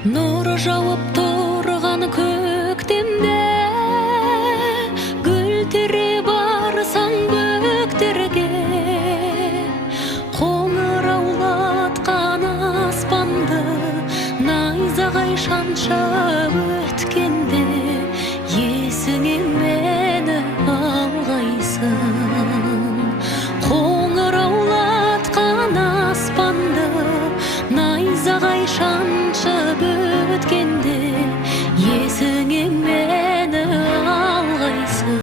Нұры жауып тұрған көктемде гүл тере барсаң бөктерге, қоңыраулатқан аспанды найзағай шаншып өткенде, есіңе мені алғайсың. Қоңыраулатқан аспанды найзағай шаншып